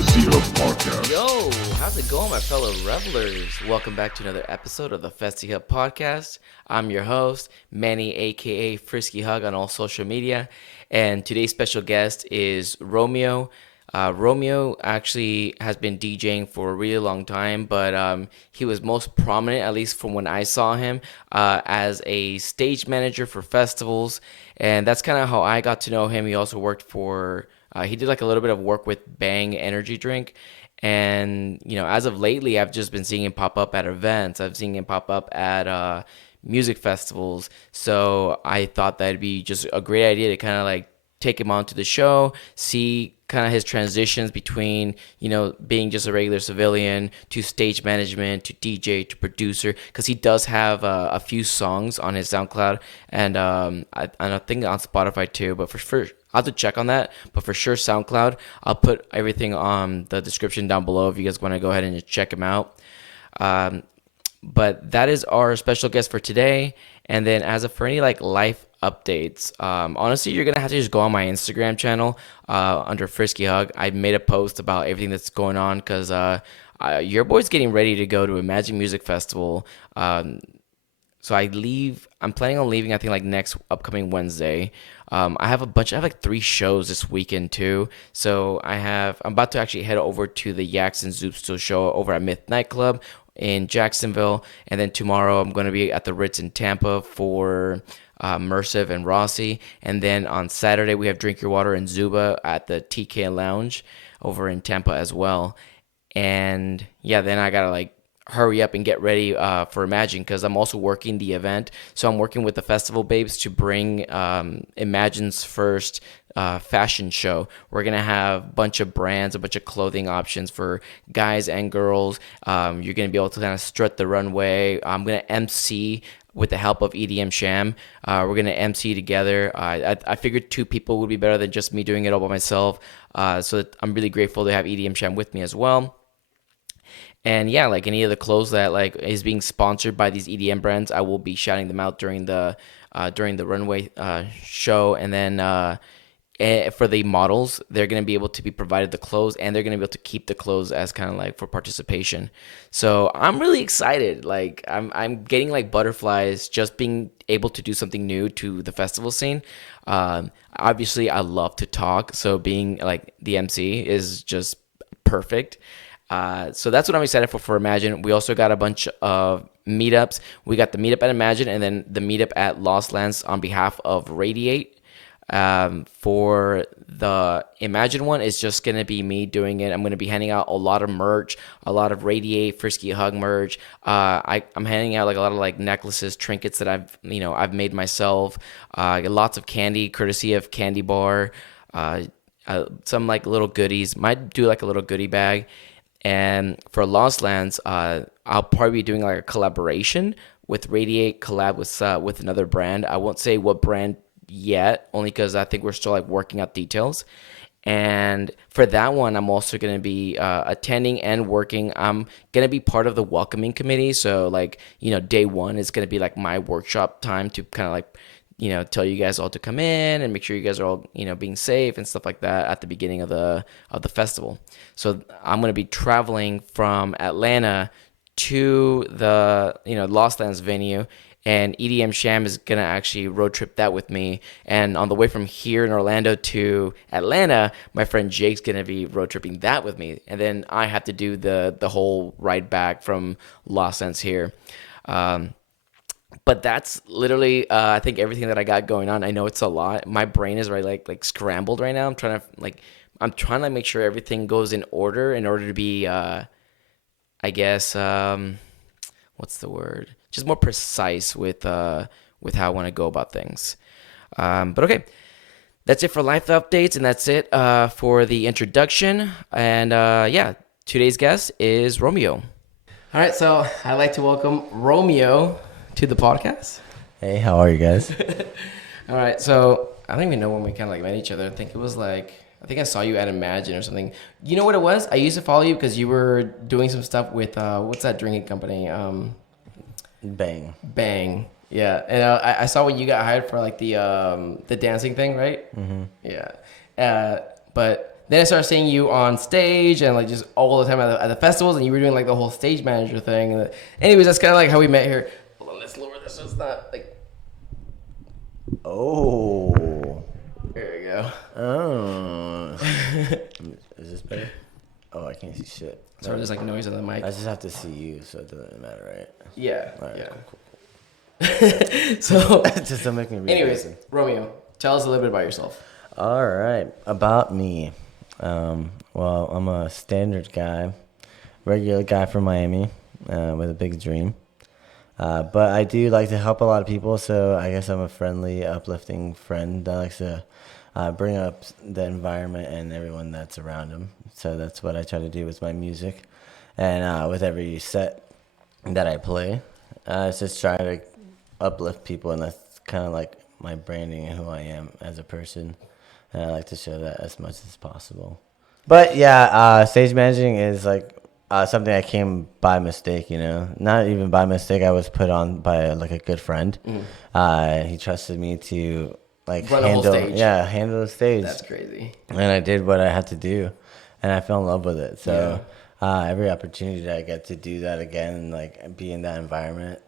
Festy Hub Podcast. Yo, how's it going, my fellow revelers? Welcome back to another episode of the Festy Hub Podcast. I'm your host, Manny, aka Frisky Hug on all social media, and today's special guest is Romeo. Romeo actually has been DJing for a really long time, but he was most prominent, at least from when I saw him, as a stage manager for festivals, and that's kind of how I got to know him. He also worked for, he did like a little bit of work with Bang Energy Drink, and as of lately, I've just been seeing him pop up at events. I've seen him pop up at music festivals, so I thought that'd be just a great idea to kind of like take him onto the show, see kind of his transitions between, being just a regular civilian to stage management to DJ to producer, because he does have a few songs on his SoundCloud and I think on Spotify too, but for sure, I'll have to check on that, but for sure SoundCloud. I'll put everything on the description down below if you guys want to go ahead and just check him out. But that is our special guest for today. And then as of for any like life updates, honestly, you're gonna have to just go on my Instagram channel under Frisky Hug. I made a post about everything that's going on because your boy's getting ready to go to Imagine Music Festival. So I'm planning on leaving, I think, like next upcoming Wednesday. I have like 3 shows this weekend too. So I'm about to actually head over to the Yaks and Zoopstill show over at Myth Nightclub in Jacksonville. And then tomorrow I'm going to be at the Ritz in Tampa for Mersive and Rossi. And then on Saturday we have Drink Your Water and Zuba at the TK Lounge over in Tampa as well. And yeah, then I got to like hurry up and get ready for Imagine, because I'm also working the event. So I'm working with the Festival Babes to bring Imagine's first fashion show. We're going to have a bunch of brands, a bunch of clothing options for guys and girls. You're going to be able to kind of strut the runway. I'm going to MC with the help of EDM Sham. We're going to MC together. I figured 2 people would be better than just me doing it all by myself. So I'm really grateful to have EDM Sham with me as well. And yeah, like any of the clothes that like is being sponsored by these EDM brands, I will be shouting them out during the runway show. And then for the models, they're going to be able to be provided the clothes, and they're going to be able to keep the clothes as kind of like for participation. So I'm really excited. Like I'm getting like butterflies just being able to do something new to the festival scene. Obviously, I love to talk, so being like the MC is just perfect. So that's what I'm excited for Imagine. We also got a bunch of meetups. We got the meetup at Imagine, and then the meetup at Lost Lands on behalf of Radiate. For the Imagine one, it's just going to be me doing it. I'm going to be handing out a lot of merch, a lot of Radiate, Frisky Hug merch. I'm handing out like a lot of like necklaces, trinkets that I've made myself. Lots of candy, courtesy of Kandi Bar. Some like little goodies. Might do like a little goodie bag. And for Lost Lands, I'll probably be doing like a collaboration with Radiate, collab with another brand. I won't say what brand yet, only because I think we're still like working out details. And for that one, I'm also going to be attending and working. I'm going to be part of the welcoming committee. So like, day one is going to be like my workshop time to kind of like, tell you guys all to come in and make sure you guys are all, being safe and stuff like that at the beginning of the festival. So I'm going to be traveling from Atlanta to the, Lost Lands venue, and EDM Sham is going to actually road trip that with me. And on the way from here in Orlando to Atlanta, my friend Jake's going to be road tripping that with me. And then I have to do the whole ride back from Lost Lands here. But that's literally, I think, everything that I got going on. I know it's a lot. My brain is right like scrambled right now. I'm trying to make sure everything goes in order to be, I guess, what's the word? Just more precise with how I want to go about things. But okay, that's it for life updates, and that's it for the introduction. And yeah, today's guest is Romeo. All right, so I'd like to welcome Romeo to the podcast. Hey, how are you guys? All right, so I don't even know when we kind of like met each other. I think I saw you at Imagine or something. You know what it was? I used to follow you because you were doing some stuff with what's that drinking company? Bang. Yeah, and I saw when you got hired for like the dancing thing, right? Mm-hmm. Yeah. But then I started seeing you on stage and like just all the time at the festivals, and you were doing like the whole stage manager thing. And anyways, that's kind of like how we met here. Hold on, let's lower this so it's not like. Oh. There we go. Oh. Is this better? Oh, I can't see shit. Sorry, there's like noise on the mic. I just have to see you, so it doesn't matter, right? Yeah. All right, yeah. Cool. So, just don't make me read. anyways, Romeo, tell us a little bit about yourself. All right, about me. Well, I'm a standard guy, regular guy from Miami, with a big dream. But I do like to help a lot of people, so I guess I'm a friendly, uplifting friend that likes to bring up the environment and everyone that's around him. So that's what I try to do with my music. And with every set that I play, it's just trying to uplift people, and that's kind of like my branding and who I am as a person. And I like to show that as much as possible. But yeah, stage managing is like something I came by mistake, you know. Not even by mistake. I was put on by like a good friend. He trusted me to like Run handle, the whole stage. yeah, handle the stage. That's crazy. And I did what I had to do, and I fell in love with it. So every opportunity that I get to do that again, and like be in that environment,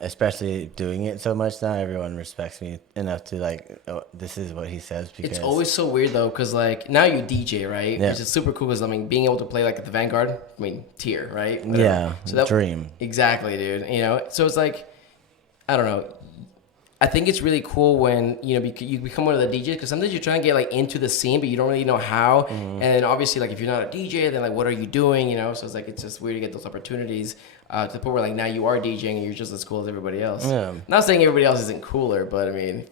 especially doing it so much now, everyone respects me enough to like, oh, this is what he says. Because It's always so weird though, because like now you DJ, right? Yeah. Which is super cool, because I mean, being able to play like at the Vanguard, I mean, tier, right? Whatever. Yeah, So that, dream. Exactly, dude. You know, so it's like, I don't know. I think it's really cool when, you know, you become one of the DJs, because sometimes you're trying to get like into the scene, but you don't really know how. And then obviously, like if you're not a DJ, then like what are you doing? You know, so it's like it's just weird to get those opportunities to the point where like now you are DJing and you're just as cool as everybody else. Yeah. Not saying everybody else isn't cooler, but I mean,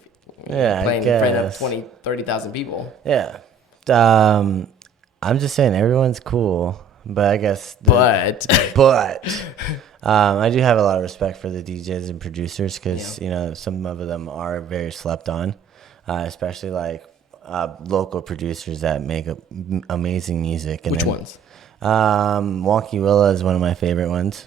Yeah, playing I in front of guess. 20, 30,000 people. Yeah. I'm just saying everyone's cool, but I guess But I do have a lot of respect for the DJs and producers, because you know, some of them are very slept on, especially like local producers that make amazing music. And which then, ones? Wonky Willa is one of my favorite ones.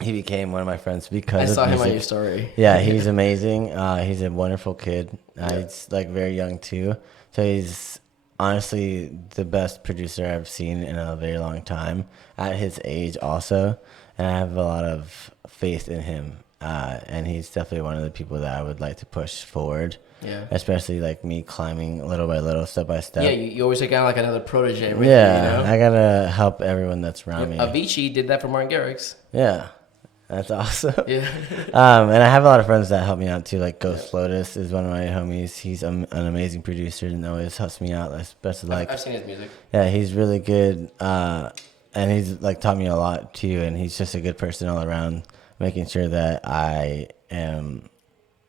He became one of my friends because I of saw him music. on your story. Yeah, he's amazing. He's a wonderful kid. He's like very young too, so he's honestly the best producer I've seen in a very long time at his age also, and I have a lot of faith in him. And he's definitely one of the people that I would like to push forward. Yeah. Especially like me climbing little by little, step by step. Yeah, you always take out like another protege. Right? Yeah, You know? I gotta help everyone that's around me. Avicii did that for Martin Garrix. Yeah, that's awesome. Yeah. And I have a lot of friends that help me out too. Like Ghost Lotus is one of my homies. He's an amazing producer and always helps me out. Especially like, I've seen his music. yeah, he's really good. And he's like taught me a lot too. And he's just a good person all around, making sure that I am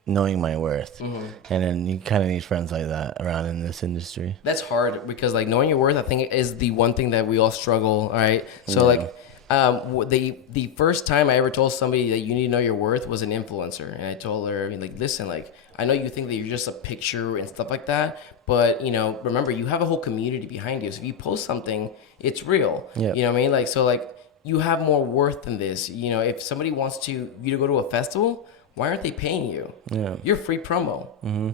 knowing my worth. And then you kind of need friends like that around in this industry. That's hard, because like knowing your worth, I think, is the one thing that we all struggle. All right. So like, the first time I ever told somebody that you need to know your worth was an influencer, and I told her, I mean, like, listen, like, I know you think that you're just a picture and stuff like that, but you know, remember, you have a whole community behind you. So if you post something, it's real. Yeah. You know what I mean? Like, so like, you have more worth than this. You know, if somebody wants you to go to a festival, why aren't they paying you? Yeah. You're free promo.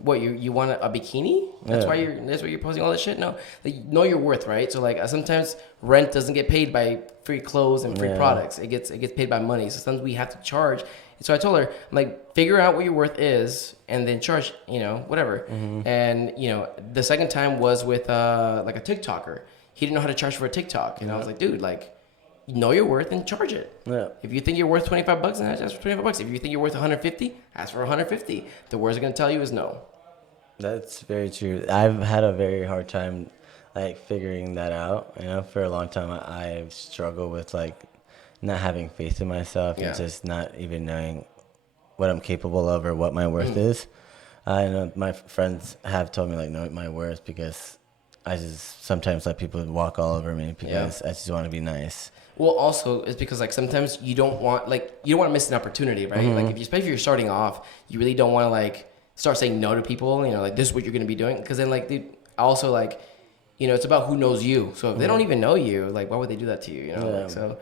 What, you want a bikini? That's Yeah. why you're posting all this shit? No. Like, know your worth, right? So like, sometimes rent doesn't get paid by free clothes and free products. It gets paid by money. So sometimes we have to charge. So I told her, I'm like, figure out what your worth is and then charge, you know, whatever. And you know, the second time was with like a TikToker. He didn't know how to charge for a TikTok, and I was like, dude, like, know your worth and charge it. Yeah. If you think you're worth $25, then ask for $25. If you think you're worth $150, ask for $150. The worst they're gonna tell you is no. That's very true. I've had a very hard time like figuring that out. You know, for a long time I've struggled with like not having faith in myself and just not even knowing what I'm capable of or what my worth is. I know my friends have told me like know my worth, because I just sometimes let people walk all over me because I just want to be nice. Well, also, it's because like sometimes you don't want to miss an opportunity, right? Like especially if you're starting off, you really don't want to like start saying no to people. You know, like this is what you're gonna be doing, because then like also like, you know, it's about who knows you. So if they don't even know you, like why would they do that to you? You know, like, so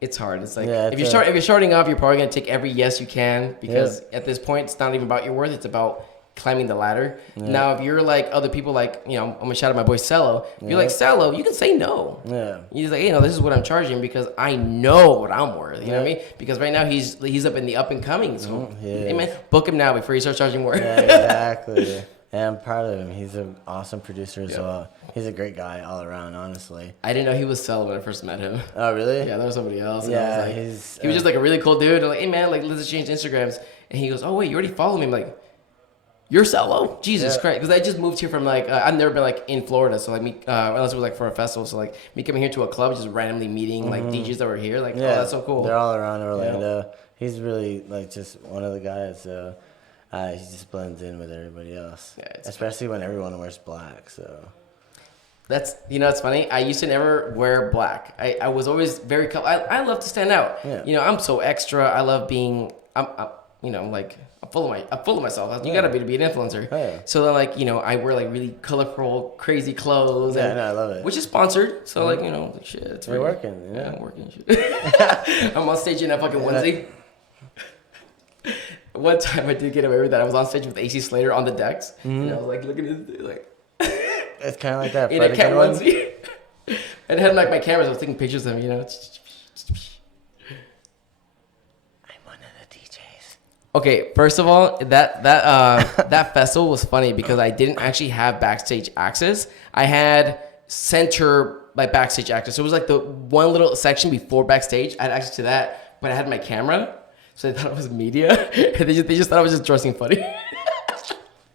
it's hard. It's like if you're starting off, you're probably gonna take every yes you can, because at this point it's not even about your worth. It's about climbing the ladder. Now, if you're like other people, like, you know, I'm gonna shout out my boy Cello. If you're like Cello, you can say no. Yeah. He's like, hey, this is what I'm charging because I know what I'm worth. You know what I mean? Because right now he's up in the up and coming. So, hey man, book him now before he starts charging more. Yeah, exactly. And I'm proud of him. He's an awesome producer as well. He's a great guy all around, honestly. I didn't know he was Cello when I first met him. Oh, really? Yeah, there was somebody else. And Yeah, I was like, he was just like a really cool dude. I'm like, hey man, like let's change Instagrams. And he goes, oh wait, you already follow me. I'm like, you're Cello? Jesus Christ. Because I just moved here from like, I've never been like in Florida. So like me, unless it was like for a festival. So like me coming here to a club, just randomly meeting like DJs that were here. Like, oh, that's so cool. They're all around Orlando. Yeah. He's really like just one of the guys. So he just blends in with everybody else. Yeah, especially when everyone wears black. So that's, you know, it's funny. I used to never wear black. I was always very, I love to stand out. Yeah. You know, I'm so extra. I love being, I'm you know, like, I'm full of myself. You gotta be an influencer. Oh, yeah. So then, like, you know, I wear like really colorful, crazy clothes. Yeah, I love it. Which is sponsored. So like, you know, like, shit, it's You're working. Yeah, I'm working. Shit. I'm on stage in that fucking onesie. One time I did get away with that. I was on stage with AC Slater on the decks, and I was like looking at it, like. It's kind of like that. In a cat onesie. And I had like my cameras. I was taking pictures of him. You know. Okay, first of all, that festival was funny because I didn't actually have backstage access. I had center like backstage access. So it was like the one little section before backstage. I had access to that, but I had my camera, so they thought it was media. And they just thought I was just dressing funny.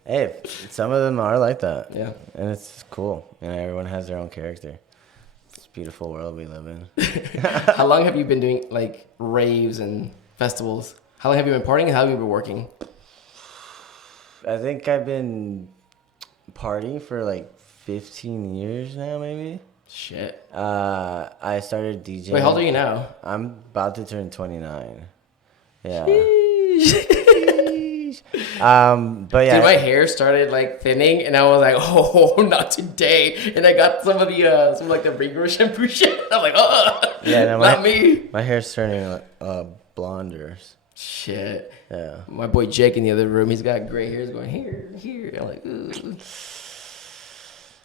Hey, some of them are like that. Yeah, and it's cool. You know, everyone has their own character. It's a beautiful world we live in. How long have you been doing like raves and festivals? How long have you been partying and how have you been working? I think I've been partying for like 15 years now, maybe. Shit. I started DJing. Wait, how old are you now? I'm about to turn 29. Yeah. But yeah. Dude, my hair started like thinning, and I was like, "Oh, not today!" And I got some of the regrowth shampoo shit. I'm like, "Oh, yeah, no, not me." My hair's turning blonder. Shit. Yeah. My boy Jake in the other room, he's got gray hairs going here. I'm like, ooh.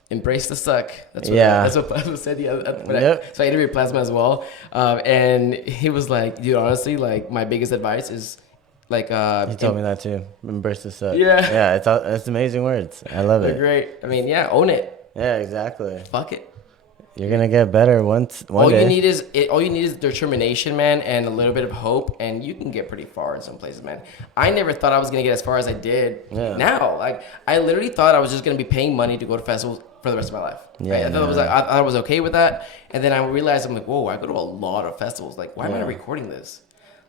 Embrace the suck. That's what Plasma said the other. So I interviewed Plasma as well, and he was like, dude, honestly, like my biggest advice is like. He told me that too. Embrace the suck. Yeah. Yeah, it's amazing words. I love it. They're great. I mean, yeah, own it. Yeah, exactly. Fuck it. You're gonna get better one day. All you need is determination, man, and a little bit of hope, and you can get pretty far in some places, man. I never thought I was gonna get as far as I did. Yeah. Now, like I literally thought I was just gonna be paying money to go to festivals for the rest of my life. Yeah. I thought I was okay with that, and then I realized I'm like, whoa, I go to a lot of festivals. Like, why am I not recording this?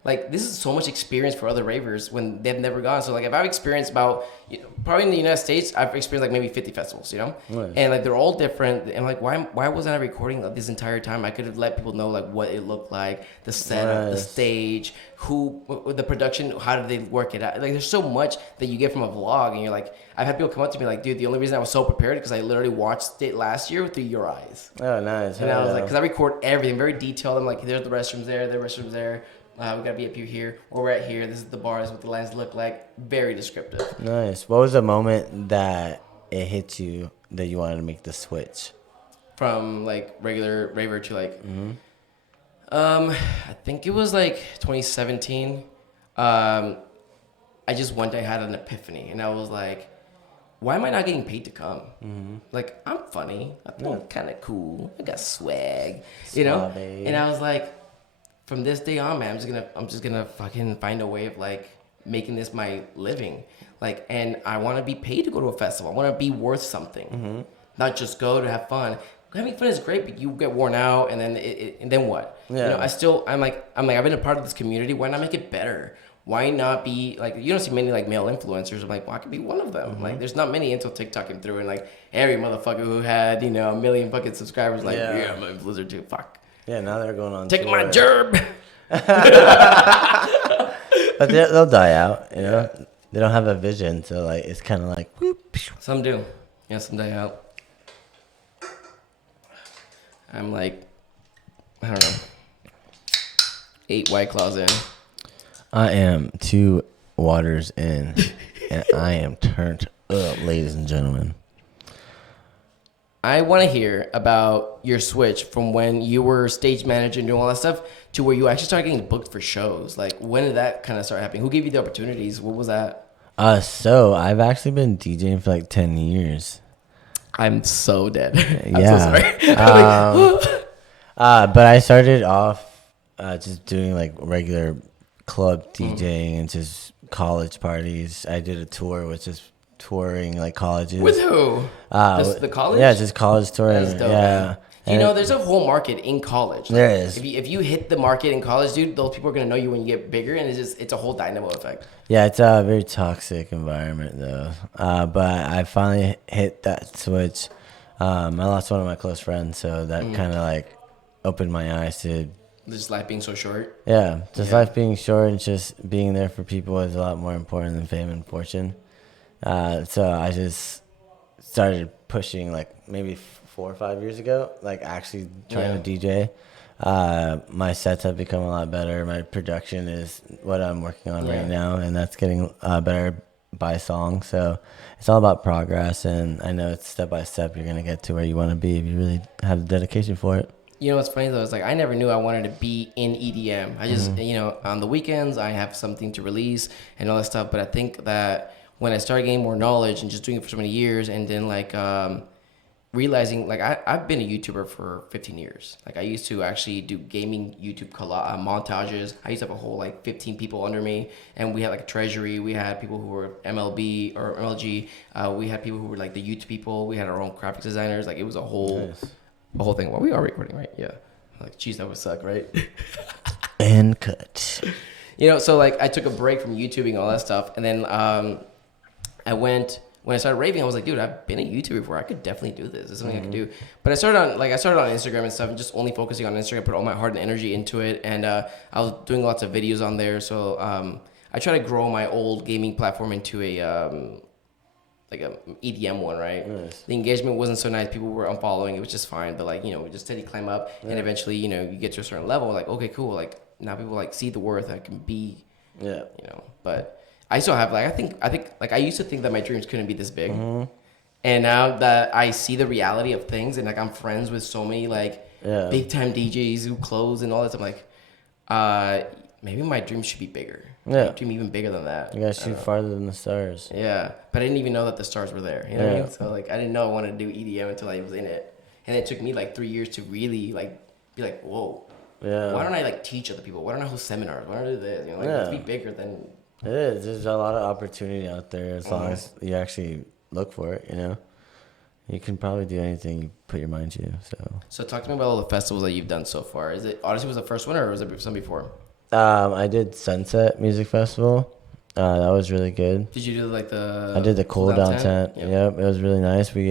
Like, this is so much experience for other ravers when they've never gone. So, like, if I've experienced probably in the United States, I've experienced, like, maybe 50 festivals, you know? Nice. And, like, they're all different. And, like, why wasn't I recording this entire time? I could have let people know, like, what it looked like, the setup, the stage, the production, how did they work it out? Like, there's so much that you get from a vlog. And you're like, I've had people come up to me like, dude, the only reason I was so prepared is because I literally watched it last year through your eyes. Oh, nice. And I was like, because I record everything, very detailed. I'm like, there's the restrooms there, we gotta be up here, or we're at here. This is the bars, what the lines look like. Very descriptive. Nice. What was the moment that it hit you that you wanted to make the switch from like regular raver to like? I think it was like 2017. I just one day had an epiphany, and I was like, why am I not getting paid to come? Like, I'm funny. I'm kind of cool. I got swag, you know. And I was like, from this day on, man, I'm just gonna fucking find a way of like making this my living, like, and I want to be paid to go to a festival. I want to be worth something, not just go to have fun. Having fun is great, but you get worn out, and then and then what? Yeah. You know, I'm like I've been a part of this community. Why not make it better? Why not be like, you don't see many like male influencers. I'm like, well, I could be one of them. Like, there's not many until TikTok came through, and like every motherfucker who had, you know, 1 million fucking subscribers, like, yeah, I'm an influencer too. Fuck. Yeah, now they're going on. Take my gerb. But they'll die out, you know. Yeah. They don't have a vision, so like it's kind of like whoop. Some do. Yeah, some die out. I'm like, I don't know, 8 White Claws in. I am 2 waters in. and I am turned up, ladies and gentlemen. I want to hear about your switch from when you were stage manager and doing all that stuff to where you actually started getting booked for shows. Like, when did that kind of start happening? Who gave you the opportunities? What was that? So I've actually been DJing for like 10 years. I'm so dead. Yeah. I'm so sorry. But I started off just doing like regular club DJing and just college parties. I did a tour with just touring like colleges. With who? The college? Yeah, just college touring. That's dope, yeah. man. You know, there's a whole market in college. There is. If you hit the market in college, dude, those people are gonna know you when you get bigger, and it's a whole dynamo effect. Yeah, it's a very toxic environment though. But I finally hit that switch. I lost one of my close friends, so that kind of like opened my eyes to Just life being so short. Yeah, life being short and just being there for people is a lot more important than fame and fortune. So I just started pushing like maybe 4 or 5 years ago, like actually trying to DJ. My sets have become a lot better. My production is what I'm working on right now, and that's getting better by song. So it's all about progress, and I know it's step by step you're going to get to where you want to be if you really have the dedication for it. You know what's funny though is like I never knew I wanted to be in EDM. I just on the weekends I have something to release and all that stuff. But I think that when I started getting more knowledge and just doing it for so many years, and then like realizing like I've been a YouTuber for 15 years. Like I used to actually do gaming YouTube montages. I used to have a whole like 15 people under me, and we had like a treasury. We had people who were MLB or MLG. We had people who were like the YouTube people. We had our own graphics designers. Like it was a whole. Nice. The whole thing. Well, we are recording, right? Yeah. Like, geez, that would suck, right? And cut. You know, so like I took a break from YouTubing and all that stuff, and then I went when I started raving. I was like, dude, I've been a YouTuber before. I could definitely do this. This is something I could do. But I started on Instagram and stuff, and just only focusing on Instagram. Put all my heart and energy into it, and I was doing lots of videos on there. So I try to grow my old gaming platform into a like a EDM one, right? Nice. The engagement wasn't so nice. People were unfollowing. It was just fine. But like, we just steady climb up, and eventually, you get to a certain level. Like, okay, cool. Like now people like see the worth I can be. Yeah. But I still have like I think like I used to think that my dreams couldn't be this big, and now that I see the reality of things, and like I'm friends with so many like big time DJs who close and all that, I'm like, maybe my dreams should be bigger. Yeah. Dream even bigger than that. You gotta shoot farther than the stars. Yeah, but I didn't even know that the stars were there. You know what I mean? So like, I didn't know I wanted to do EDM until I was in it, and it took me like 3 years to really like be like, whoa. Yeah. Why don't I like teach other people? Why don't I host seminars? Why don't I do this? Let's be bigger than. It is. There's a lot of opportunity out there as long as you actually look for it. You can probably do anything you put your mind to. So talk to me about all the festivals that you've done so far. Is it Odyssey was the first one, or was there some before? I did Sunset Music Festival. That was really good. Did you do like the? I did the cool down tent. Yep. It was really nice. We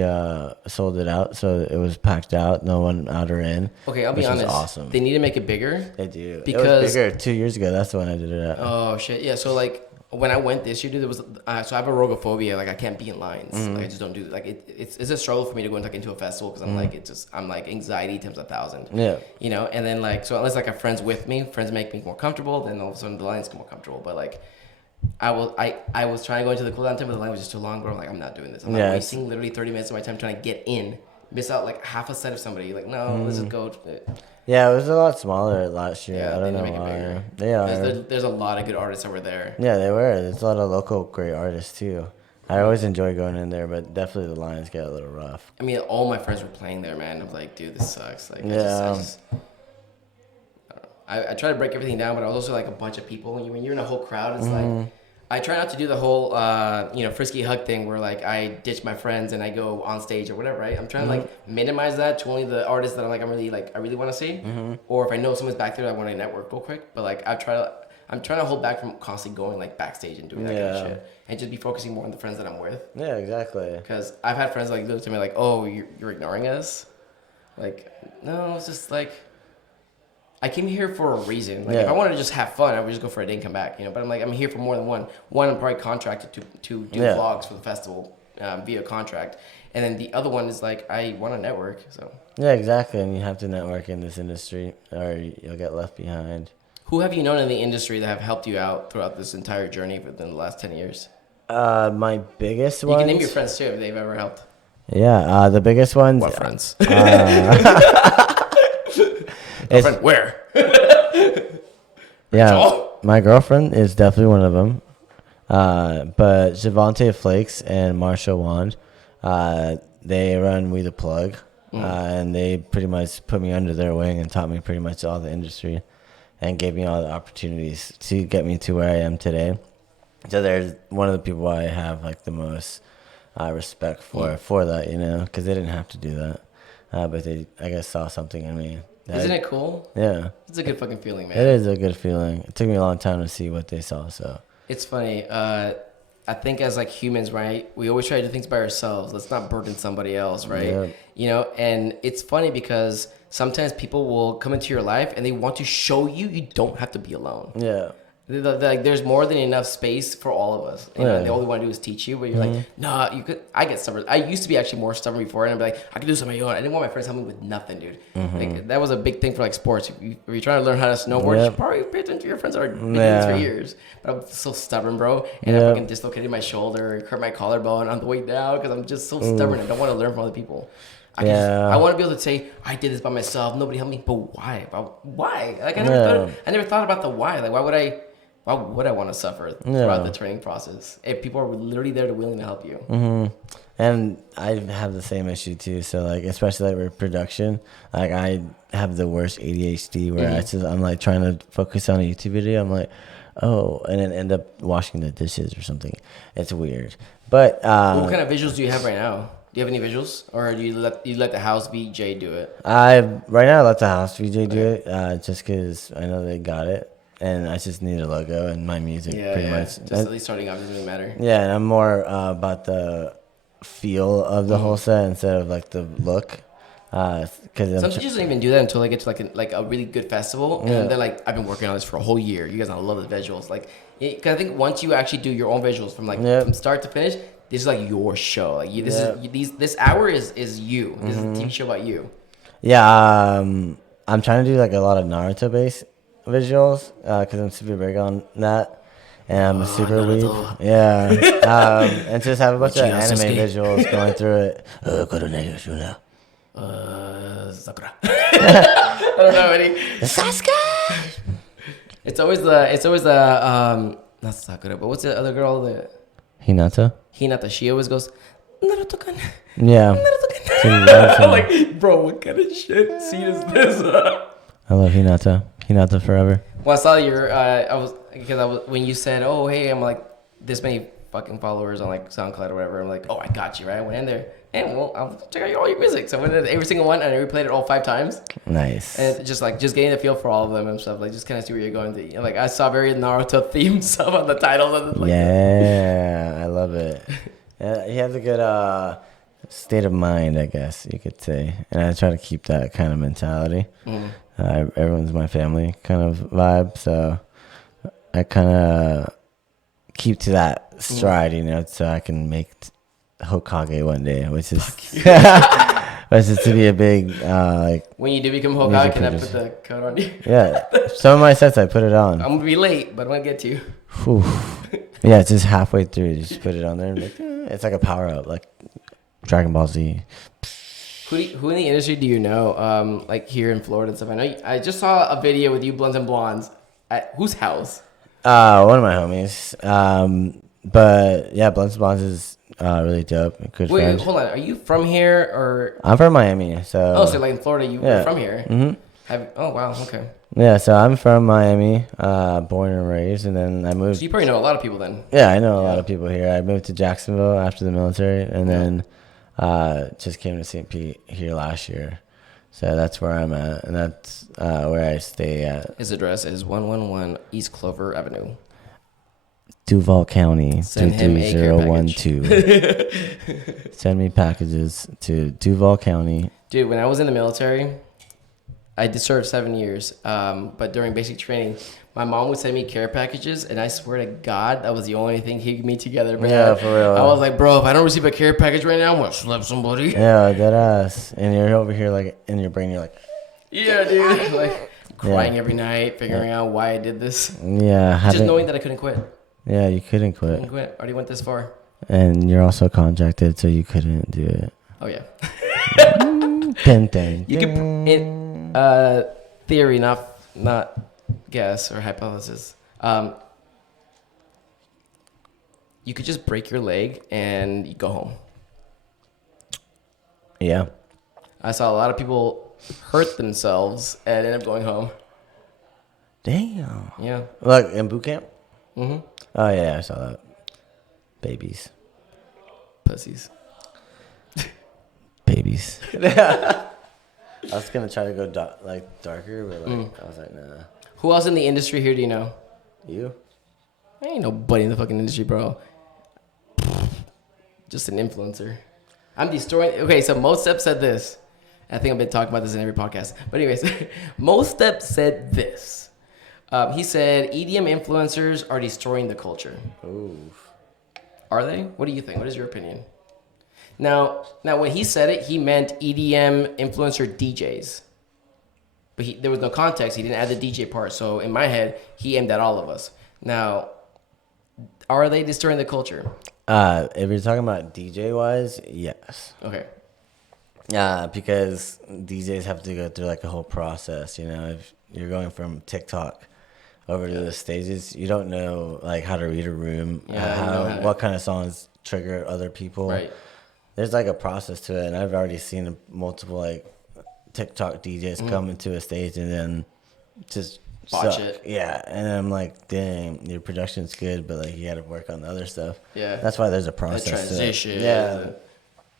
sold it out, so it was packed out. No one out or in. Okay, I'll be honest. Was awesome. They need to make it bigger. They do. Because it was bigger 2 years ago. That's the one I did it at. Oh shit! Yeah. So like when I went this year, dude, there was so I have agoraphobia. Like I can't be in lines. Like I just don't do it. Like it's a struggle for me to go into a festival because I'm like anxiety times 1,000. Yeah. And then like so unless like I have friends with me, friends make me more comfortable. Then all of a sudden the lines get more comfortable. But like I was trying to go into the cool down time, but the line was just too long. But I'm like, I'm not doing this. I'm not wasting literally 30 minutes of my time trying to get in, miss out like half a set of somebody. Like no, let's just go. Yeah, it was a lot smaller last year. Yeah, I don't know why. They are. There's a lot of good artists that were there. Yeah, they were. There's a lot of local great artists too. I always enjoy going in there, but definitely the lines get a little rough. I mean, all my friends were playing there, man. I'm like, dude, this sucks. Like, I try to break everything down, but I was also like a bunch of people. When you're in a whole crowd, it's like I try not to do the whole frisky hug thing where like I ditch my friends and I go on stage or whatever, right? I'm trying to like minimize that to only the artists that I really want to see, or if I know someone's back there, I want to network real quick. But like I'm trying to hold back from constantly going like backstage and doing that kind of shit, and just be focusing more on the friends that I'm with. Yeah, exactly. Because I've had friends like look to me like, oh, you're ignoring us. Like, no, it's just like. I came here for a reason. Like, if I wanted to just have fun, I would just go for a day and come back, But I'm like, I'm here for more than one. One, I'm probably contracted to do vlogs for the festival via contract, and then the other one is like, I want to network. So yeah, exactly, and you have to network in this industry, or you'll get left behind. Who have you known in the industry that have helped you out throughout this entire journey within the last 10 years? My biggest You ones. can name your friends too if they've ever helped. Yeah, the biggest ones. What friends? It's, Friend, where? yeah, Rachel? my girlfriend is definitely one of them. But Javante Flakes and Marshall Wand, they run We the Plug, and they pretty much put me under their wing and taught me pretty much all the industry, and gave me all the opportunities to get me to where I am today. So they're one of the people I have like the most respect for that, you know, because they didn't have to do that, but they, I guess, saw something in me. Isn't it cool? Yeah. It's a good fucking feeling, man. It is a good feeling. It took me a long time to see what they saw, so. It's funny. I think as like humans, right, we always try to do things by ourselves. Let's not burden somebody else, right? Yep. You know, and it's funny because sometimes people will come into your life and they want to show you don't have to be alone. Yeah. Like there's more than enough space for all of us. You know, and all they want to do is teach you. But you're like, nah, you could. I get stubborn. I used to be actually more stubborn before, and I'd be like, I can do something on my own. I didn't want my friends helping me with nothing, dude. Like that was a big thing for like sports. If you're trying to learn how to snowboard, you should probably pay attention to your friends that are doing this for years. But I'm so stubborn, bro, and I fucking dislocated my shoulder, hurt my collarbone on the way down because I'm just so stubborn. I don't want to learn from other people. I want to be able to say I did this by myself. Nobody helped me, but why? Why? Like I never thought about the why. Like why would I want to suffer throughout the training process if people are literally there to willing to help you? And I have the same issue too. So like, especially like with production, like I have the worst ADHD where I'm like trying to focus on a YouTube video. I'm like, oh, and then end up washing the dishes or something. It's weird. But what kind of visuals do you have right now? Do you have any visuals, or do you let the house VJ do it? Right now I let the house VJ do it, just because I know they got it. And I just need a logo and my music, pretty much. Just at least starting off doesn't really matter. Yeah, and I'm more about the feel of the whole set instead of like the look. Because some teachers don't even do that until they get to like a really good festival, and they're like, "I've been working on this for a whole year. You guys know I love the visuals." Like, because I think once you actually do your own visuals from from start to finish, this is like your show. Like, this hour is you. This is a TV show about you. Yeah, I'm trying to do like a lot of Naruto based visuals because I'm super big on that, and I'm a super weeb. Yeah, and just have a bunch of anime visuals going through it. Sakura. I don't know any. Sasuke. It's always the not Sakura, but what's the other girl? The Hinata. She always goes Naruto-kun. Yeah. Naruto-kun. I'm like, bro, what kind of shit scene is this? I love Hinata. Hinata forever. Well, I saw your, when you said, oh, hey, I'm like, this many fucking followers on like SoundCloud or whatever. I'm like, oh, I got you, right? I went in there, and well, I'll check out all your music. So I went in every single one, and I replayed it all 5 times. Nice. And it's just getting the feel for all of them and stuff, like just kind of see where you're going to. Like I saw very Naruto themed stuff on the title. And like, yeah, I love it. Yeah, he has a good state of mind, I guess you could say, and I try to keep that kind of mentality. Everyone's my family kind of vibe, so I kind of keep to that stride, you know, so I can make Hokage one day, which is to be a big like. When you do become Hokage, can I put the code on you? Yeah, some of my sets I put it on. I'm gonna be late, but I'm gonna get to you. Whew. Yeah, it's just halfway through. You just put it on there, and it's like a power up, like Dragon Ball Z. Who in the industry do you know, like here in Florida and stuff? I know I just saw a video with you, Blondes and Blondes, at whose house? One of my homies. But yeah, Blondes and Blondes is really dope. Good friend. Wait, hold on. Are you from here or? I'm from Miami, so. Oh, so like in Florida, you're from here. Oh wow, okay. Yeah, so I'm from Miami, born and raised, and then I moved. So you probably know a lot of people then. Yeah, I know a lot of people here. I moved to Jacksonville after the military, and then just came to St. Pete here last year. So that's where I'm at, and that's where I stay at. His address is 111 East Clover Avenue. Duval County, Send him a care 33012. Send me packages to Duval County. Dude, when I was in the military, I did serve 7 years, but during basic training, my mom would send me care packages, and I swear to God, that was the only thing keeping me together, man. Yeah, for real. I was like, bro, if I don't receive a care package right now, I'm gonna slap somebody. Yeah, dead ass. And you're over here, like, in your brain, you're like... Yeah, dude. Like, crying every night, figuring out why I did this. Yeah. Just knowing that I couldn't quit. Yeah, you couldn't quit. Couldn't quit. Already went this far. And you're also contracted, so you couldn't do it. Oh yeah. Dun, dun, You could in theory, not guess or hypothesis. You could just break your leg and you go home. Yeah. I saw a lot of people hurt themselves and end up going home. Damn. Yeah. Like in boot camp? Mm-hmm. Oh, yeah, I saw that. Babies. Pussies. Babies. I was going to try to go darker, but I was like, nah. Who else in the industry here do you know? You? I ain't nobody in the fucking industry, bro. Just an influencer. I'm destroying. Okay, so Most Step said this. I think I've been talking about this in every podcast. But anyways, Most Step said this. He said EDM influencers are destroying the culture. Ooh. Are they? What do you think? What is your opinion? Now when he said it, he meant EDM influencer DJs. But there was no context. He didn't add the DJ part. So in my head, he aimed at all of us. Now, are they destroying the culture? If you're talking about DJ wise, yes. Okay. Because DJs have to go through like a whole process. You know, if you're going from TikTok over to the stages, you don't know like how to read a room, what kind of songs trigger other people. Right. There's like a process to it, and I've already seen multiple like TikTok DJs come into a stage and then just Botch suck. it. Yeah, and I'm like, dang, your production's good, but like you got to work on the other stuff. Yeah. That's why there's a process. The transition. To it. Yeah.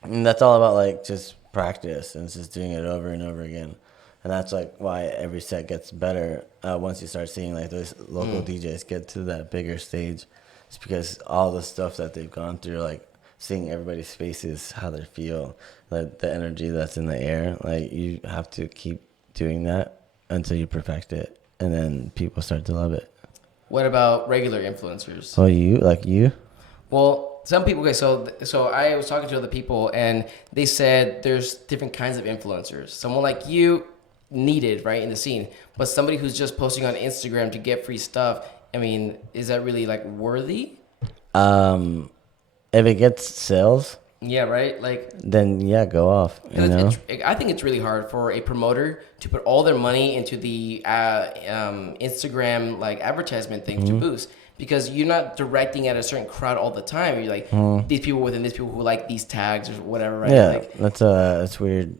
And that's all about like just practice and just doing it over and over again. And that's like why every set gets better once you start seeing like those local DJs get to that bigger stage. It's because all the stuff that they've gone through, like seeing everybody's faces, how they feel, like the energy that's in the air. Like you have to keep doing that until you perfect it, and then people start to love it. What about regular influencers? Oh, you? Well, some people. Okay, so I was talking to other people, and they said there's different kinds of influencers. Someone like you needed right in the scene, but somebody who's just posting on Instagram to get free stuff. I mean, is that really like worthy? If it gets sales, yeah, right. Like then yeah, go off. You know? I think it's really hard for a promoter to put all their money into the Instagram like advertisement things to boost, because you're not directing at a certain crowd all the time. You're like these people within these people who like these tags or whatever, right? Yeah, like, that's weird.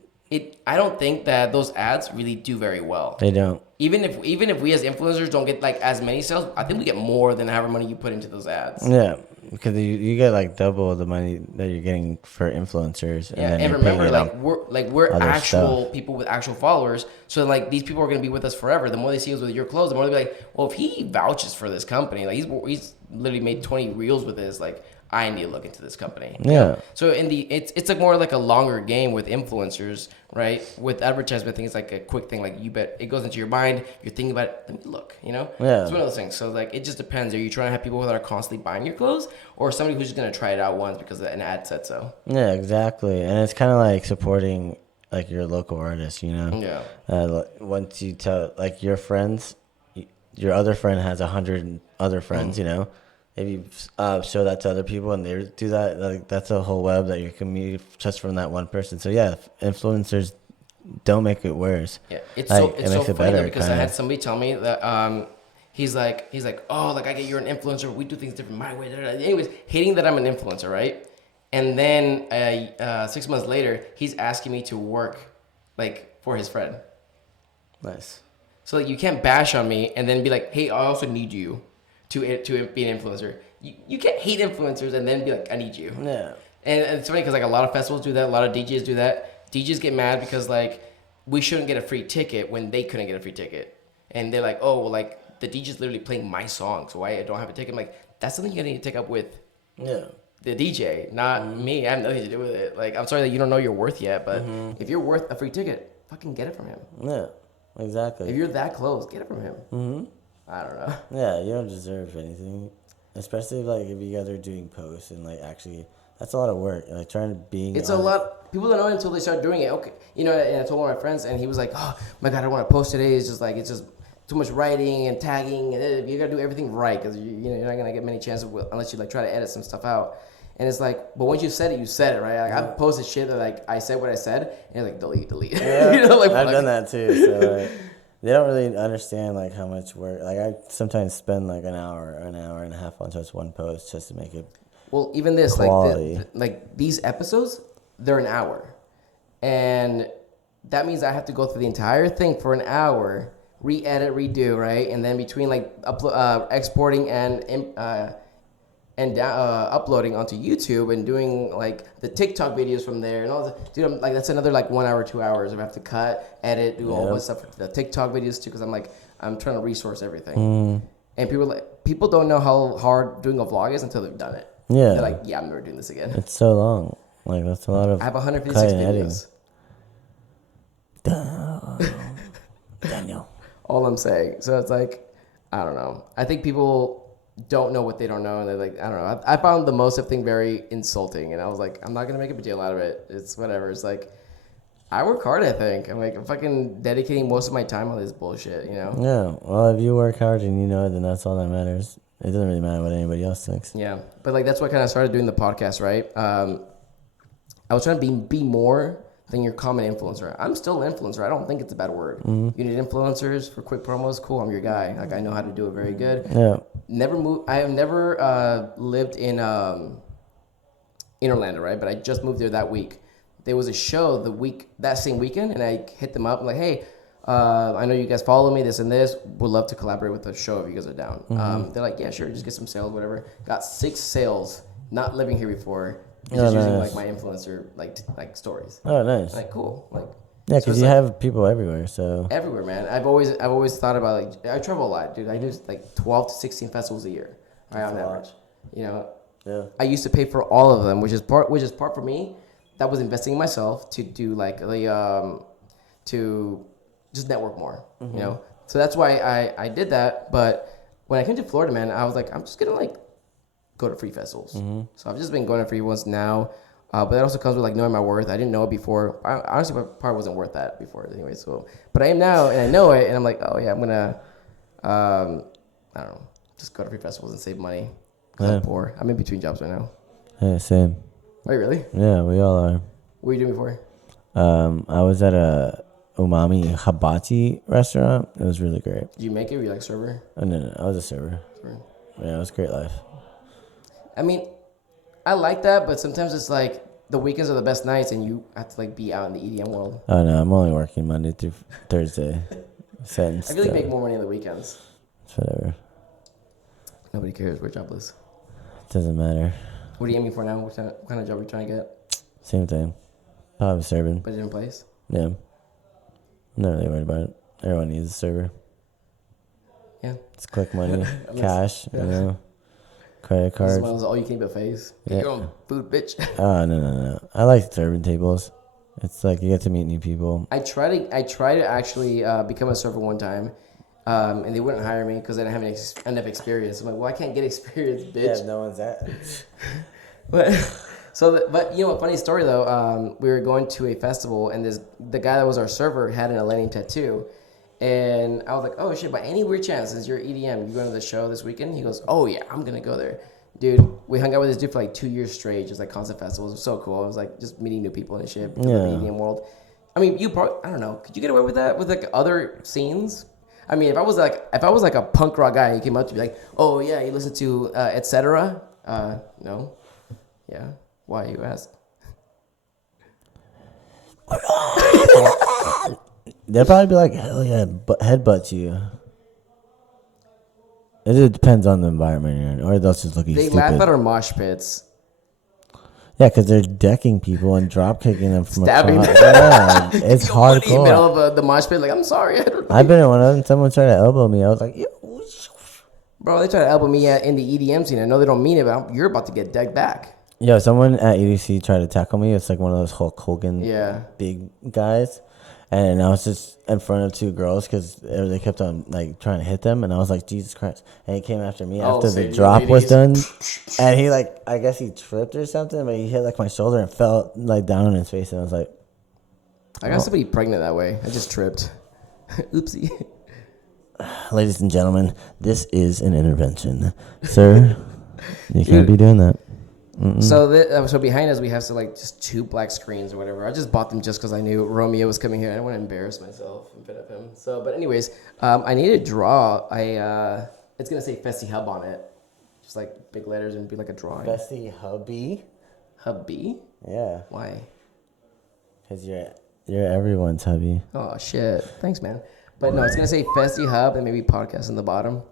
I don't think that those ads really do very well. They don't. Even if we as influencers don't get like as many sales, I think we get more than however money you put into those ads. Yeah, because you get like double the money that you're getting for influencers. Yeah, and remember, we're actual people with actual followers. So like these people are gonna be with us forever. The more they see us with your clothes, the more they'll be like, well, if he vouches for this company, like he's literally made 20 reels with this, like I need to look into this company. Yeah. You know? So it's like more like a longer game with influencers, right? With advertisement, I think it's like a quick thing. Like you bet it goes into your mind. You're thinking about it. Let me look. You know. Yeah. It's one of those things. So like it just depends. Are you trying to have people that are constantly buying your clothes, or somebody who's just gonna try it out once because an ad said so? Yeah, exactly. And it's kind of like supporting like your local artist. You know. Yeah. Once you tell like your friends, your other friend has 100 other friends. You know. If you show that to other people and they do that, like that's a whole web that you can meet just from that one person. So yeah, influencers don't make it worse. Yeah, it's like, so funny better, though, because I had somebody tell me that he's like oh, like I get you're an influencer, we do things different my way. Anyways, hating that I'm an influencer, right? And then 6 months later, he's asking me to work like for his friend. Nice. So like you can't bash on me and then be like, hey, I also need you to be an influencer. You can't hate influencers and then be like, I need you. Yeah. And it's funny because like a lot of festivals do that, a lot of DJs do that. DJs get mad because like we shouldn't get a free ticket when they couldn't get a free ticket, and they're like, oh, well, like the DJ's literally playing my song, so I don't have a ticket. I'm like, that's something you need to take up with the DJ, not me. I have nothing to do with it. Like, I'm sorry that you don't know your worth yet, but if you're worth a free ticket, fucking get it from him. Yeah, exactly. If you're that close, get it from him. I don't know. Yeah, you don't deserve anything, especially like if you guys are doing posts and like actually, that's a lot of work. Like trying to be. It's a lot. People don't know until they start doing it. Okay, you know. And I told one of my friends, and he was like, "Oh my god, I want to post today." It's just too much writing and tagging, and you gotta do everything right because you're not gonna get many chances unless you like try to edit some stuff out. And it's like, but once you said it, right? Like I've posted shit that like I said what I said, and it's like delete. Yeah, I've done that too. So like, they don't really understand like how much work. Like I sometimes spend like an hour and a half on just one post just to make it. Well, even this quality. like these episodes, they're an hour, and that means I have to go through the entire thing for an hour, re-edit, redo, right? And then between like exporting and uploading onto YouTube and doing like the TikTok videos from there and all that. Dude, like that's another like 1 hour, 2 hours. I have to cut, edit, do all this stuff for the TikTok videos too, because I'm trying to resource everything. And people don't know how hard doing a vlog is until they've done it. Yeah. They're like, yeah, I'm never doing this again. It's so long. Like that's a lot of. I have 156 videos. Daniel. All I'm saying. So it's like, I don't know. I think people don't know what they don't know, and they're like, I don't know. I found the most of thing very insulting, and I was like, I'm not gonna make a big deal out of it. It's whatever. It's like, I work hard. I think I'm fucking dedicating most of my time on this bullshit. You know? Yeah. Well, if you work hard and you know it, then that's all that matters. It doesn't really matter what anybody else thinks. Yeah, but like that's what kind of started doing the podcast, right? I was trying to be more than your common influencer. I'm still an influencer. I don't think it's a bad word. Mm-hmm. You need influencers for quick promos. Cool, I'm your guy. Like I know how to do it very good. Yeah. I have never lived in Orlando, right? But I just moved there that week. There was a show that same weekend, and I hit them up. I'm like, hey, I know you guys follow me, this and this. Would love to collaborate with the show if you guys are down. They're like, yeah, sure, just get some sales, whatever. Got 6 sales, not living here before. Just using like my influencer like stories. Oh, nice. Like cool, like yeah, because you have people everywhere. So everywhere, man. I've always thought about like I travel a lot, dude. I do like 12 to 16 festivals a year, right on average. You know. Yeah. I used to pay for all of them, which is part for me. That was investing in myself to do like the to just network more. You know. So that's why I did that. But when I came to Florida, man, I was like, I'm just gonna like go to free festivals. So I've just been going to free ones now. But that also comes with like knowing my worth. I didn't know it before. Honestly, I probably wasn't worth that before anyway. So, but I am now, and I know it, and I'm like, oh yeah, I'm gonna, I don't know, just go to free festivals and save money. Cause I'm poor. I'm in between jobs right now. Yeah, same. Are you really? Yeah, we all are. What were you doing before? I was at a umami hibachi restaurant. It was really great. Did you make it? Were you like server? Oh, no, I was a server. Yeah, it was a great life. I mean, I like that, but sometimes it's like the weekends are the best nights, and you have to like be out in the EDM world. Oh no, I'm only working Monday through Thursday. I feel like you make more money on the weekends. It's whatever. Nobody cares. We're jobless. Doesn't matter. What are you aiming for now? What kind of job are you trying to get? Same thing. Probably serving. But in place? Yeah. I'm not really worried about it. Everyone needs a server. Yeah. It's quick money, cash, you know. Credit cards. This is all you can eat buffets. Get your own food, bitch. Oh no. I like serving tables. It's like you get to meet new people. I try to actually become a server one time, and they wouldn't hire me because I didn't have enough experience. I'm like, well, I can't get experience, bitch. Yeah, no one's that. But you know, a funny story though. We were going to a festival, and the guy that was our server had an Atlantean tattoo. And I was like, oh shit, by any weird chance, since you're EDM, you going to the show this weekend? He goes, oh yeah, I'm going to go there. Dude, we hung out with this dude for like 2 years straight, just like concert festivals. It was so cool. It was like just meeting new people and shit in the EDM world. I mean, I don't know, could you get away with that with like other scenes? I mean, if I was like a punk rock guy, he came up to me like, oh yeah, you listen to etc. No. Yeah. Why, you ask? They'll probably be like, hell yeah, headbutt you. It just depends on the environment you're in, or they'll just look at you They stupid. laugh at our mosh pits. Yeah, because they're decking people and drop kicking them from Stabbing across. them. Yeah, it's In the middle hardcore. of the mosh pit, like, I'm sorry. I've been in one of them. Someone tried to elbow me. I was like, Bro, they try to elbow me in the EDM scene. I know they don't mean it, but you're about to get decked back. yo, someone at EDC tried to tackle me. It's like one of those Hulk Hogan big guys. And I was just in front of 2 girls because they kept on like trying to hit them, and I was like, Jesus Christ! And he came after me after the drop was done, and he like, I guess he tripped or something, but he hit like my shoulder and fell like down on his face, and I was like, I got somebody pregnant that way. I just tripped. Oopsie. Ladies and gentlemen, this is an intervention. Sir, you can't be doing that. So behind us we have just 2 black screens or whatever. I just bought them just because I knew Romeo was coming here. I didn't want to embarrass myself in front of him. So, but anyways, I need to draw. It's gonna say Festy Hub on it, just like big letters and be like a drawing. Festy Hubby? Hubby? Yeah. Why? Because you're everyone's hubby. Oh shit! Thanks, man. But no, it's gonna say Festy Hub and maybe podcast in the bottom.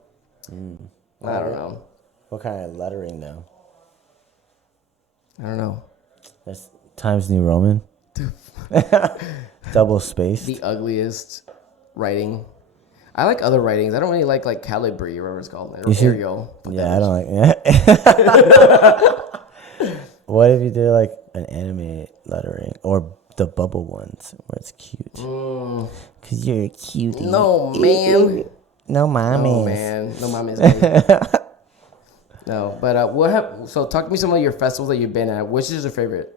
I don't know. What kind of lettering though? I don't know. That's Times New Roman. Double spaced. The ugliest writing. I like other writings. I don't really like Calibri or whatever it's called. Or Arial. Yeah, I don't like that. What if you did like an anime lettering or the bubble ones where it's cute? Cause you're a cutie. No man. No mommy. Oh man. No mommy. No, but so talk to me some of your festivals that you've been at. Which is your favorite?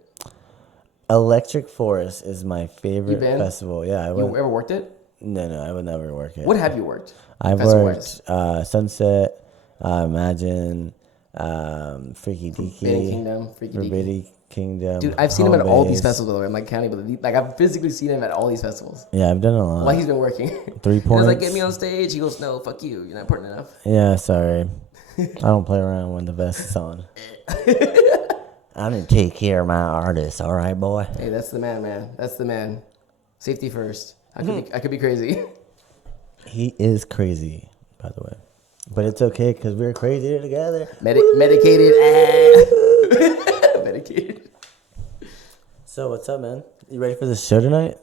Electric Forest is my favorite You been? festival. Yeah, You ever worked it? No, I would never work it. What have you worked? I've worked Sunset, Imagine, Freaky Deaky, Forbidden Kingdom, Freaky Deaky. Forbidden Kingdom. Dude, I've seen him at all these Base. festivals, by the way. I'm like counting, but I've physically seen him at all these festivals. Yeah, I've done a lot. While he's been working. 3 I points. was like, get me on stage. He goes, no, fuck you. You're not important enough. Yeah, sorry. I don't play around when the vest is on. I need to take care of my artists, all right, boy? Hey, that's the man. That's the man. Safety first. I could be crazy. He is crazy, by the way. But it's okay because we're crazy together. Medicated. Medicated. So what's up, man? You ready for the show tonight?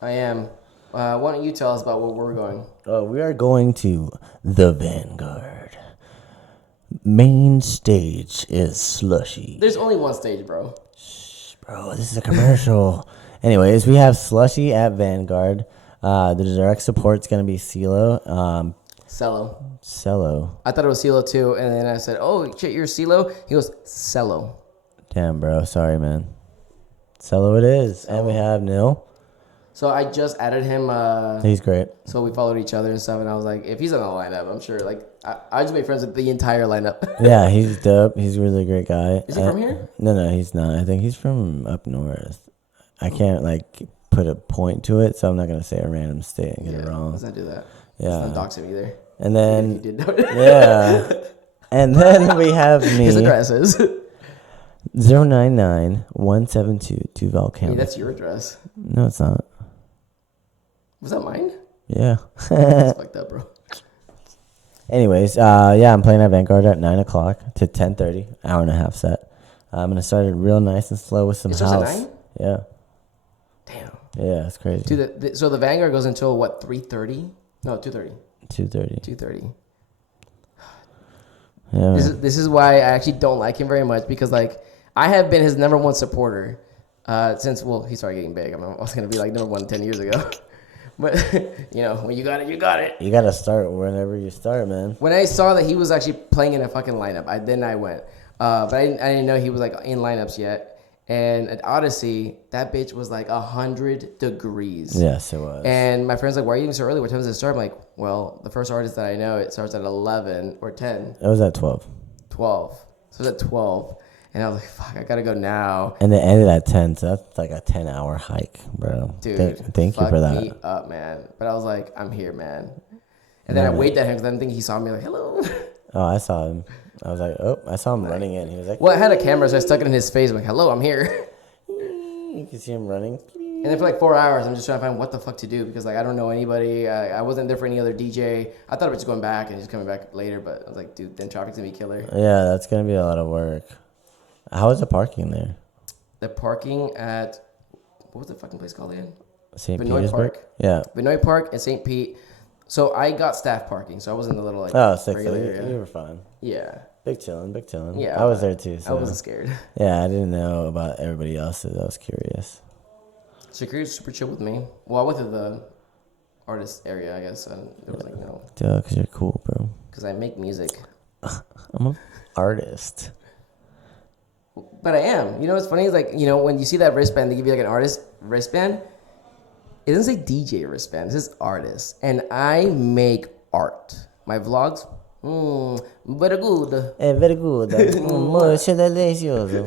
I am. Why don't you tell us about where we're going? We are going to the Vanguard. Main stage is Slushy. There's only one stage, bro. Bro, this is a commercial. Anyways, we have Slushy at Vanguard. The direct support's going to be CeeLo. Cello. I thought it was CeeLo too, and then I said, oh, shit, you're CeeLo? He goes, Cello. Damn, bro. Sorry, man. Cello it is. And we have Nil. So I just added him. He's great. So we followed each other and stuff, and I was like, if he's on the lineup, I'm sure. I just made friends with the entire lineup. Yeah, he's dope. He's a really great guy. Is he from here? No, he's not. I think he's from up north. I can't put a point to it, so I'm not gonna say a random state and get it wrong. Let's not do that. Yeah. Let's not dox him either. And then Even if you did know it. yeah, and then we have me. His address is 099-172 Duval County. that's your address. No, it's not. Was that mine? Yeah. That's fucked up, bro. Anyways, I'm playing at Vanguard at 9 o'clock to 10:30, hour and a half set. I'm gonna start it real nice and slow with some It house. starts at 9? Yeah. Damn. Yeah, it's crazy. Dude, so the Vanguard goes until what? 3:30? No, 2:30. 2:30. 2:30. Yeah. This is why I actually don't like him very much because I have been his number one supporter since he started getting big. I was gonna be number one 10 years ago. But, when you got it, you got it. You gotta start whenever you start, man. When I saw that he was actually playing in a fucking lineup, I went. But I didn't know he was in lineups yet. And at Odyssey, that bitch was 100 degrees. Yes, it was. And my friend's like, why are you even so early? What time does it start? I'm like, well, the first artist that I know, it starts at 11 or 10. It was at 12. 12. So it was at 12. And I was like, fuck, I gotta go now. And it ended at 10, so that's a 10-hour hike, bro. Dude, thank you for that. Me up, man. But I was like, I'm here, man. And then I waved at him because I didn't think he saw me. Hello. Oh, I saw him. I was like, oh, I saw him running in. He was like, well, I had a camera, so I stuck it in his face. I'm like, hello, I'm here. You can see him running. And then for 4 hours, I'm just trying to find what the fuck to do because I don't know anybody. I wasn't there for any other DJ. I thought I was just going back and just coming back later, but I was like, dude, then traffic's gonna be killer. Yeah, that's gonna be a lot of work. How is the parking there? The parking at what was the fucking place called again? St. Benoit Petersburg. Park. Yeah. Benoit Park and St. Pete. So I got staff parking, so I was in the little sick. regular So area. you were fine. Yeah. Big chillin'. Yeah. I was there too. So. I wasn't scared. Yeah, I didn't know about everybody else, so I was curious. Security was super chill with me. Well, I went to the artist area, I guess, and there was no. Duh, because you're cool, bro. Because I make music. I'm an artist. But I am. You know what's funny is when you see that wristband, they give you an artist wristband. It doesn't say DJ wristband. It says artist. And I make art. My vlogs, very good. Very good. Molto delicioso.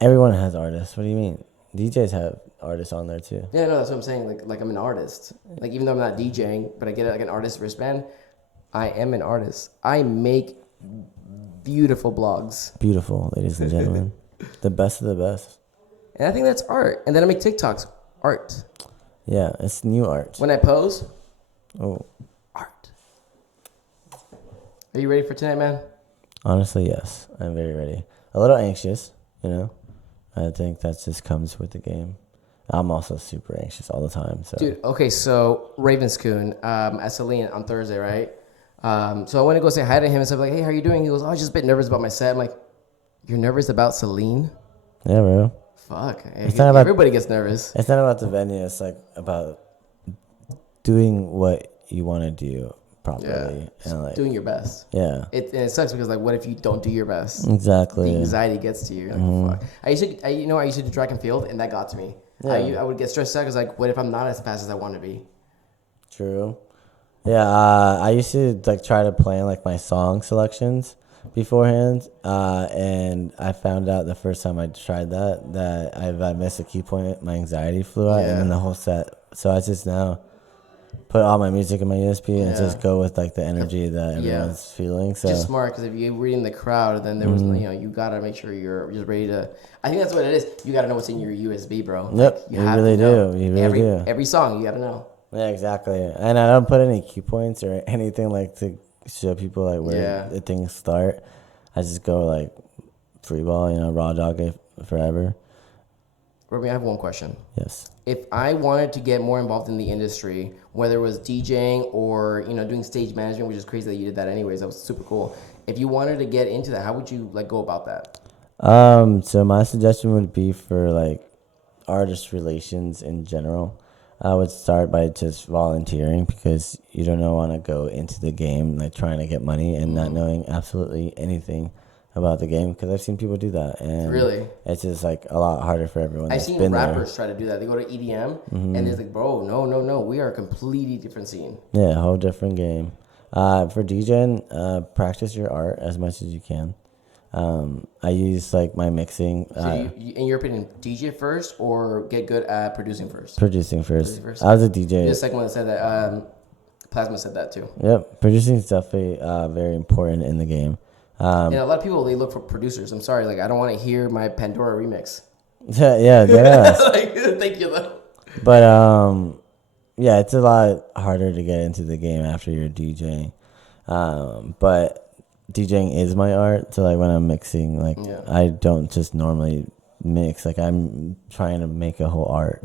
Everyone has artists. What do you mean? DJs have artists on there too. Yeah, no, that's what I'm saying. Like I'm an artist. Like even though I'm not DJing, but I get like an artist wristband. I am an artist. I make beautiful blogs. Beautiful, ladies and gentlemen. The best of the best. And I think that's art. And then I make TikToks. Art. Yeah, it's new art. When I pose, Oh, art. Are you ready for tonight, man? honestly, yes. I'm very ready. A little anxious, you know. I think that just comes with the game. I'm also super anxious all the time. So. Dude, okay, so Ravenscoon at Celine on Thursday, right? So I went to go say hi to him and stuff like, hey, how you doing? He goes, oh, I was just a bit nervous about my set. I'm like, you're nervous about Celine? Yeah, bro. Fuck. Everybody gets nervous. It's not about the venue. It's like about doing what you want to do properly. Yeah. And like Doing your best. Yeah. It sucks because like, what if you don't do your best? Exactly. The anxiety gets to you. You're like, fuck. I used to do track and field, and that got to me. Yeah. I would get stressed out because like, what if I'm not as fast as I want to be? True. Yeah, I used to like try to plan like my song selections beforehand, and I found out the first time I tried that if I missed a key point, my anxiety flew out, and then the whole set. So I just now put all my music in my USB and just go with like the energy that everyone's feeling. So just smart, because if you're reading the crowd, then there was you gotta make sure you're just ready to. I think that's what it is. You gotta know what's in your USB, bro. Yep, like, you really do. You really do. Every song you gotta know. Yeah, exactly. And I don't put any cue points or anything like to show people like where the things start. I just go like free ball, raw dog it forever. Romeo, I have one question. Yes. If I wanted to get more involved in the industry, whether it was DJing or doing stage management, which is crazy that you did that anyways, that was super cool. If you wanted to get into that, how would you like go about that? So my suggestion would be for like artist relations in general. I would start by just volunteering, because you don't want to go into the game like trying to get money and not knowing absolutely anything about the game, because I've seen people do that, and really, it's just like a lot harder for everyone. I've seen rappers try to do that. They go to EDM and it's like, bro, no, we are a completely different scene. Yeah, a whole different game. For DJing, practice your art as much as you can. I use like my mixing. So you, in your opinion, DJ first or get good at producing first? Producing first. I was a DJ. The second one said that. Plasma said that too. Yep, producing is definitely very important in the game. And a lot of people, they look for producers. I'm sorry, like I don't want to hear my Pandora remix. Yeah. Like, thank you though. But yeah, it's a lot harder to get into the game after you're DJing. But DJing is my art, so like when I'm mixing, like I don't just normally mix. Like I'm trying to make a whole art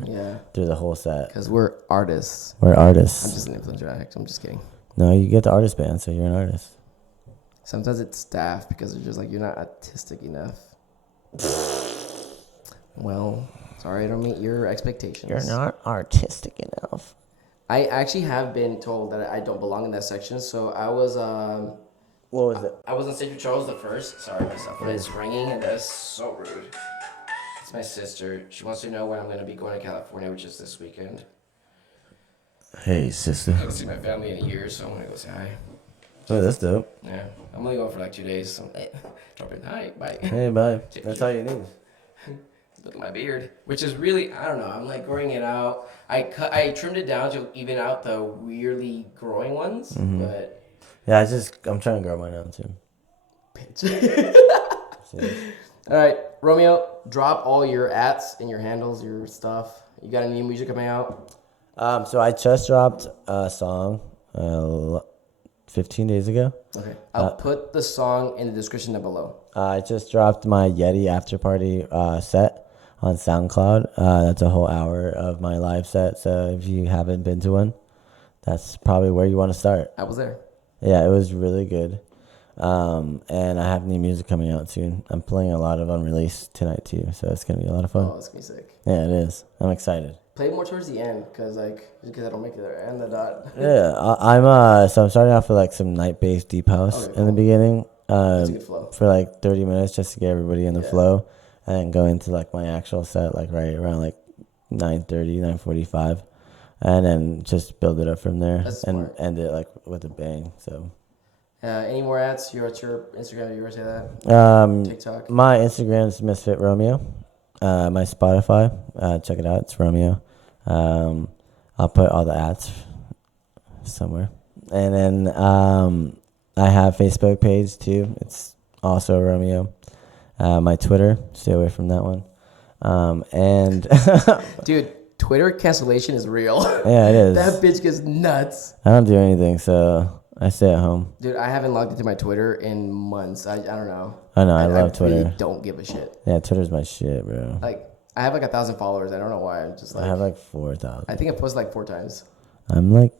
through the whole set. Because we're artists. We're artists. I'm just an influencer addict. I'm just kidding. No, you get the artist band, so you're an artist. Sometimes it's staff because they're just like, you're not artistic enough. Well, sorry I don't meet your expectations. You're not artistic enough. I actually have been told that I don't belong in that section, so I was what was it? I was on stage with Charles the First. Sorry, my cell phone is ringing, and that's so rude. It's my sister. She wants to know when I'm going to be going to California, which is this weekend. Hey, sister. I haven't seen my family in a year, so I'm going to go say hi. Oh, that's dope. Yeah, I'm only going for like 2 days, so drop in. Hi, bye. Hey, bye. That's all you need. Look at my beard, which is really, I don't know, I'm like growing it out. I trimmed it down to even out the weirdly growing ones, but... Yeah, I'm trying to grow mine out too. Bitch. All right, Romeo, drop all your ats and your handles, your stuff. You got any new music coming out? So I just dropped a song 15 days ago. Okay. I'll put the song in the description down below. I just dropped my Yeti after party set on SoundCloud. That's a whole hour of my live set. So if you haven't been to one, that's probably where you want to start. I was there. Yeah, it was really good. And I have new music coming out soon. I'm playing a lot of unreleased tonight too, so it's gonna be a lot of fun. Oh, it's gonna be sick. Yeah, it is. I'm excited. Play more towards the end, cause I don't make it there and the dot. Yeah, so I'm starting off with like some night-based deep house in the beginning. That's a good flow. For like 30 minutes just to get everybody in the flow, and then go into like my actual set like right around like 9:30, 9:45. and then just build it up from there That's and smart. end it like with a bang. So. Any more ads? Your Instagram? You ever say that? TikTok. My Instagram is Misfit Romeo. My Spotify, check it out. It's Romeo. I'll put all the ads somewhere, and then I have Facebook page too. It's also Romeo. My Twitter, stay away from that one. And Dude, Twitter cancellation is real. Yeah, it is. That bitch gets nuts. I don't do anything, so I stay at home. Dude, I haven't logged into my Twitter in months. I don't know. I know. I love Twitter. Really don't give a shit. Yeah, Twitter's my shit, bro. Like, I have like 1,000 followers. I don't know why. I'm just like. I have like 4,000. I think I posted like 4 times. I'm like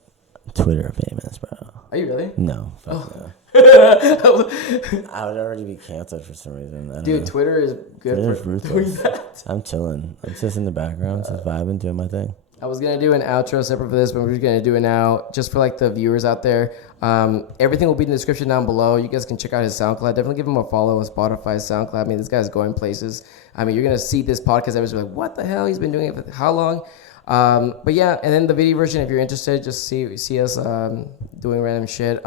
Twitter famous, bro. Are you really? No, fuck no. I would already be canceled for some reason. Dude, Twitter is good Twitter's for ruthless. doing that. I'm chilling. I'm just in the background, just vibing, doing my thing. I was going to do an outro separate for this, but we're just going to do it now just for like the viewers out there. Everything will be in the description down below. You guys can check out his SoundCloud. Definitely give him a follow on Spotify, SoundCloud. I mean, this guy's going places. I mean, you're going to see this podcast episode like, what the hell? He's been doing it for how long? But yeah, and then the video version, if you're interested, just see us doing random shit.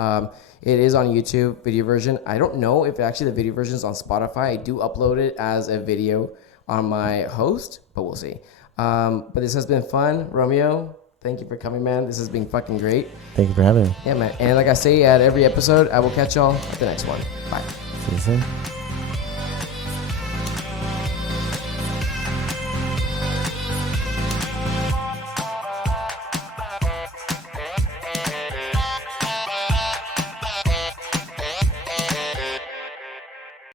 It is on YouTube, video version. I don't know if actually the video version is on Spotify. I do upload it as a video on my host, but we'll see. But this has been fun. Romeo, thank you for coming, man. This has been fucking great. Thank you for having me. Yeah, man. And like I say at every episode, I will catch y'all at the next one. Bye. See you soon.